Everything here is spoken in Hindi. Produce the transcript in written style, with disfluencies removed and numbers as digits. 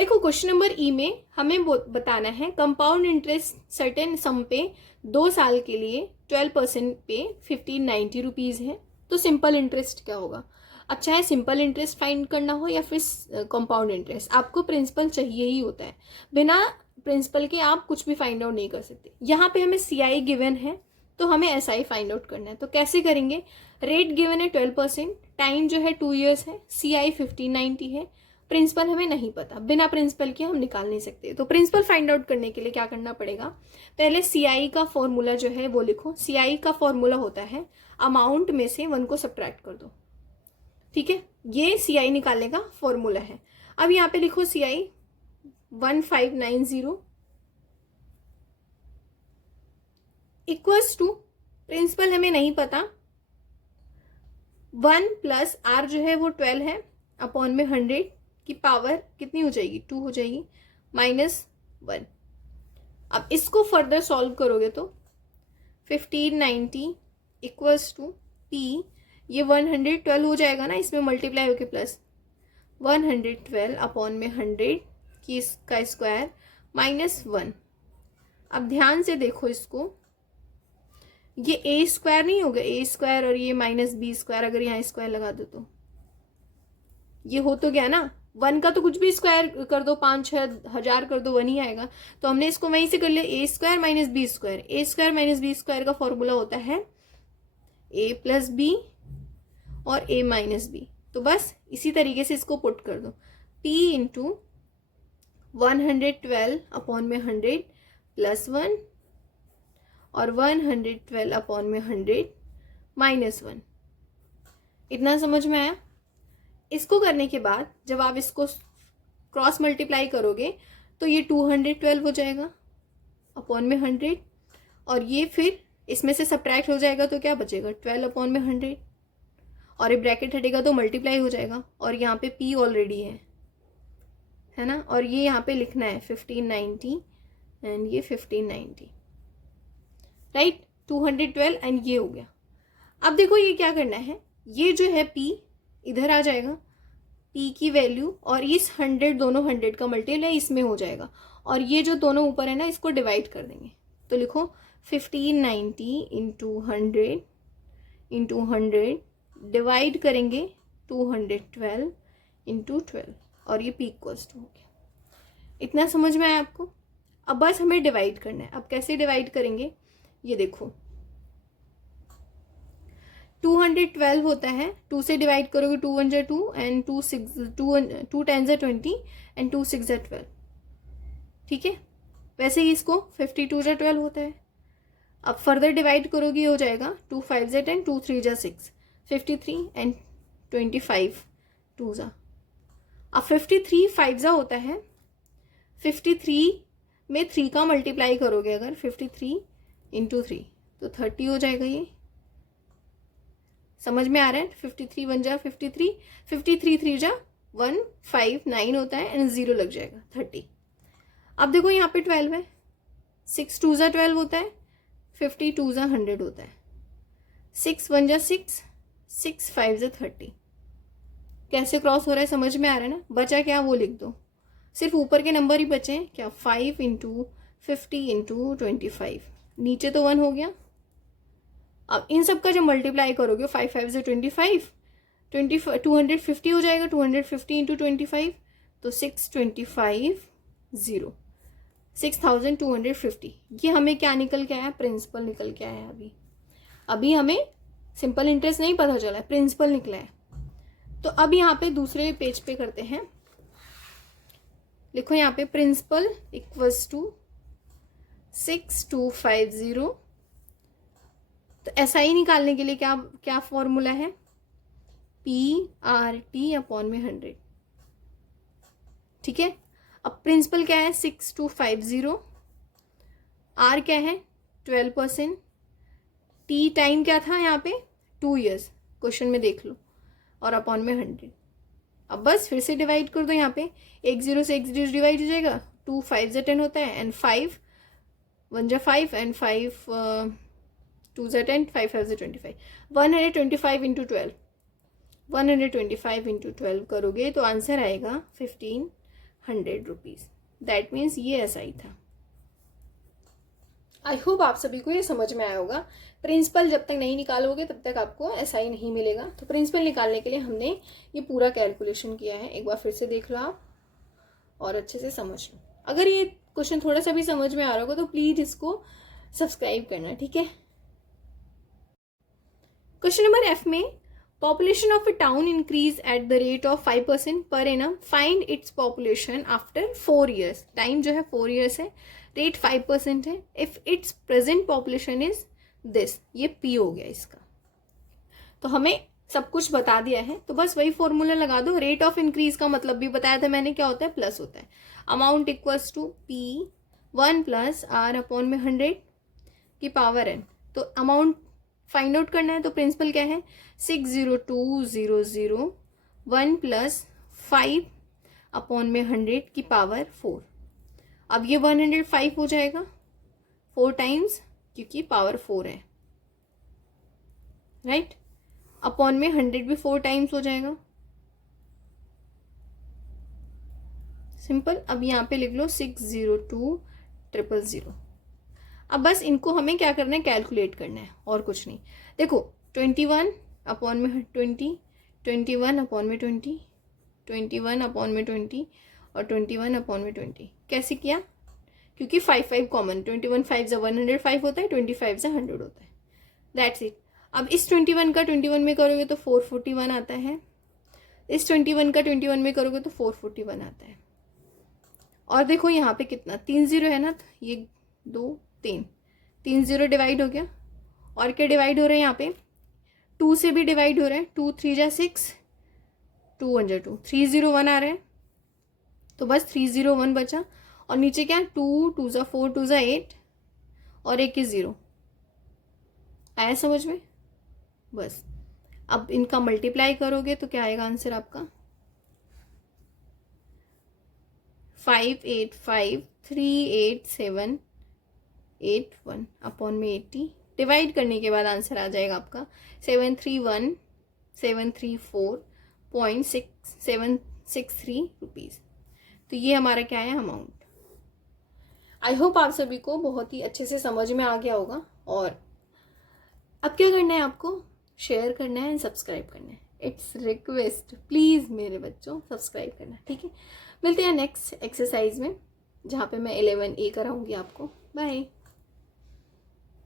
देखो क्वेश्चन नंबर ई में हमें बताना है कंपाउंड इंटरेस्ट सर्टेन सम पे 2 साल के लिए 12% पे 1590 रुपीज़ है। तो सिंपल इंटरेस्ट क्या होगा? अच्छा है सिंपल इंटरेस्ट फाइंड करना हो या फिर कंपाउंड इंटरेस्ट, आपको प्रिंसिपल चाहिए ही होता है। बिना प्रिंसिपल के आप कुछ भी फाइंड आउट नहीं कर सकते। यहाँ पे हमें CI गिवन है तो हमें SI फाइंड आउट करना है। तो कैसे करेंगे? रेट गिवन है 12%, टाइम जो है 2 years है, CI 1590 है, प्रिंसिपल हमें नहीं पता, बिना प्रिंसिपल के हम निकाल नहीं सकते। तो प्रिंसिपल फाइंड आउट करने के लिए क्या करना पड़ेगा? पहले CI का फॉर्मूला जो है वो लिखो। CI का फॉर्मूला होता है अमाउंट में से 1 को सब्ट्रैक्ट कर दो, ठीक है। ये CI निकालने का फॉर्मूला है। अब यहाँ पे लिखो CI 1590 इक्वल्स टू, प्रिंसिपल हमें नहीं पता, 1 प्लस R जो है वो 12 है अपॉन में 100 की पावर कितनी हो जाएगी? 2 हो जाएगी, -1। अब इसको फर्दर सॉल्व करोगे तो 1590 इक्वल्स टू P, ये 112 हो जाएगा ना, इसमें मल्टीप्लाई होके प्लस 112 अपॉन में 100 की इसका स्क्वायर -1। अब ध्यान से देखो इसको, ये A स्क्वायर नहीं होगा, A स्क्वायर और ये -B स्क्वायर, अगर यहाँ स्क्वायर लगा दो तो ये हो तो गया ना। 1 का तो कुछ भी स्क्वायर कर दो, 5-6 हजार कर दो, 1 ही आएगा। तो हमने इसको वहीं से कर लिया, A square -B square. A square -B square का फॉर्मूला होता है A प्लस B और A माइनस B। तो बस इसी तरीके से इसको पुट कर दो, P इंटू 112 अपॉन में 100 प्लस 1 और 112 अपॉन में 100 -1। इतना समझ में आया? इसको करने के बाद जब आप इसको क्रॉस मल्टीप्लाई करोगे तो ये 212 हो जाएगा अपॉन में 100, और ये फिर इसमें से सब्ट्रैक्ट हो जाएगा तो क्या बचेगा? 12 अपॉन में 100, और ये ब्रैकेट हटेगा तो मल्टीप्लाई हो जाएगा, और यहाँ पे P ऑलरेडी है ना, और ये यहाँ पे लिखना है 1590 एंड ये 1590, राइट। 212 एंड ये हो गया। अब देखो ये क्या करना है, ये जो है P इधर आ जाएगा, P की वैल्यू, और इस 100 दोनों 100 का मल्टीप्लाई इसमें हो जाएगा, और ये जो दोनों ऊपर है ना इसको डिवाइड कर देंगे। तो लिखो 1590 इंटू 100 डिवाइड करेंगे 212 इंटू 12, और ये P इक्वल्स टू हो गया। इतना समझ में आया आपको? अब बस हमें डिवाइड करना है। अब कैसे डिवाइड करेंगे? ये देखो 212 होता है, 2 से डिवाइड करोगे 2 1 जा 2 एंड 2 10 जा 20 एंड 2 6 जा 12, ठीक है। वैसे ही इसको 52 जा 12 होता है। अब फर्दर डिवाइड करोगे हो जाएगा 2 5 जा 10, 2 3 जा 6, 53 एंड 25 2 जा। अब 53 5 जा होता है, 53 में 3 का मल्टीप्लाई करोगे अगर 53 इंटू 3 तो 30 हो जाएगा। ये समझ में आ रहा है? 53 1 जा 53, 53 3 जा 159 होता है एंड 0 लग जाएगा 30। अब देखो यहाँ पे 12 है, 6 2 जा 12 होता है, 52 जा 100 होता है, 6 1 जा 6, 6 5 जा 30। कैसे क्रॉस हो रहा है समझ में आ रहा है ना? बचा क्या वो लिख दो, सिर्फ ऊपर के नंबर ही बचे हैं क्या, 5 इंटू 50 इंटू 25, नीचे तो 1 हो गया। अब इन सब का जब मल्टीप्लाई करोगे 5 5 से 25, 250 हो जाएगा, 250 इंटू 25 तो 625 0, 6250। ये हमें क्या निकल के आया? प्रिंसिपल निकल के आया। अभी हमें सिंपल इंटरेस्ट नहीं पता चला है, प्रिंसिपल निकला है। तो अब यहाँ पे दूसरे पेज पे करते हैं। लिखो यहाँ पे प्रिंसिपल इक्वल्स टू 6250। तो SI निकालने के लिए क्या क्या फॉर्मूला है? PRT अपॉन में 100, ठीक है। अब प्रिंसिपल क्या है? 6250, R क्या है? 12%, T टाइम क्या था यहाँ पे? 2 years, क्वेश्चन में देख लो, और अपॉन में 100। अब बस फिर से डिवाइड कर दो, यहाँ पे 1 0 से 1 0 डिवाइड हो जाएगा, 2 5 जा 10 होता है एंड 5 1 जा 5 एंड 5 2 जा 10, 5 5 जा 25, 125 इंटू 12, 125 इंटू 12 करोगे तो आंसर आएगा 15 100 रुपीज़। दैट मीन्स ये SI था। आई होप आप सभी को ये समझ में आया होगा। प्रिंसिपल जब तक नहीं निकालोगे तब तक आपको SI नहीं मिलेगा। तो प्रिंसिपल निकालने के लिए हमने ये पूरा कैलकुलेशन किया है। एक बार फिर से देख लो आप और अच्छे से समझ लो। अगर ये क्वेश्चन थोड़ा सा भी समझ में आ रहा होगा तो प्लीज इसको सब्सक्राइब करना, ठीक है। क्वेश्चन नंबर F में population of a town increase at the rate of 5% per annum. Find its population after 4 years. Time जो है 4 years है, रेट 5% है. If its present population is this, ये P हो गया इसका. तो हमें सब कुछ बता दिया है, तो बस वही फॉर्मूला लगा दो. रेट ऑफ इंक्रीज का मतलब भी बताया था मैंने, क्या होता है, प्लस होता है. Amount equals to P1 plus R upon में 100 की पावर n. तो अमाउंट फाइंड आउट करना है, तो प्रिंसिपल क्या है, 602,001 प्लस 5 अपॉन में 100 की पावर 4. अब ये 105 हो जाएगा 4 टाइम्स, क्योंकि पावर 4 है, राइट. अपॉन में 100 भी 4 टाइम्स हो जाएगा, सिंपल. अब यहाँ पे लिख लो 602,000. अब बस इनको हमें क्या करना है, कैलकुलेट करना है, और कुछ नहीं. देखो 21 अपॉन में 20, 21 अपॉन में 20, 21 अपॉन में 20 और 21 अपॉन में 20. कैसे किया, क्योंकि 5 कॉमन, 21 5 105 होता है, 25 100 होता है. That's it. अब इस 21 का 21 में करोगे तो 441 आता है, इस 21 का 21 में करोगे तो 441 आता है. और देखो यहाँ पे कितना, 3 0 है ना, तो ये 2 3 0 डिवाइड हो गया. और क्या डिवाइड हो रहा है यहाँ पे, 2 से भी डिवाइड हो रहा है. 2 3 जा 6, 2 1 जा 2, 301 आ रहा है. तो बस 301 बचा. और नीचे क्या, 2 2 जा 4, 2 जा 8 और 1 0. आया समझ में. बस अब इनका मल्टीप्लाई करोगे तो क्या आएगा आंसर आपका, 585,387,81 अपॉन में 80. डिवाइड करने के बाद आंसर आ जाएगा आपका 731,734.763 रुपीज़. तो ये हमारा क्या है, अमाउंट. आई होप आप सभी को बहुत ही अच्छे से समझ में आ गया होगा. और अब क्या करना है, आपको शेयर करना है एंड सब्सक्राइब करना है. इट्स रिक्वेस्ट, प्लीज़ मेरे बच्चों सब्सक्राइब करना, ठीक है. मिलते हैं नेक्स्ट एक्सरसाइज में, जहाँ पे मैं 11A कराऊंगी आपको. बाय.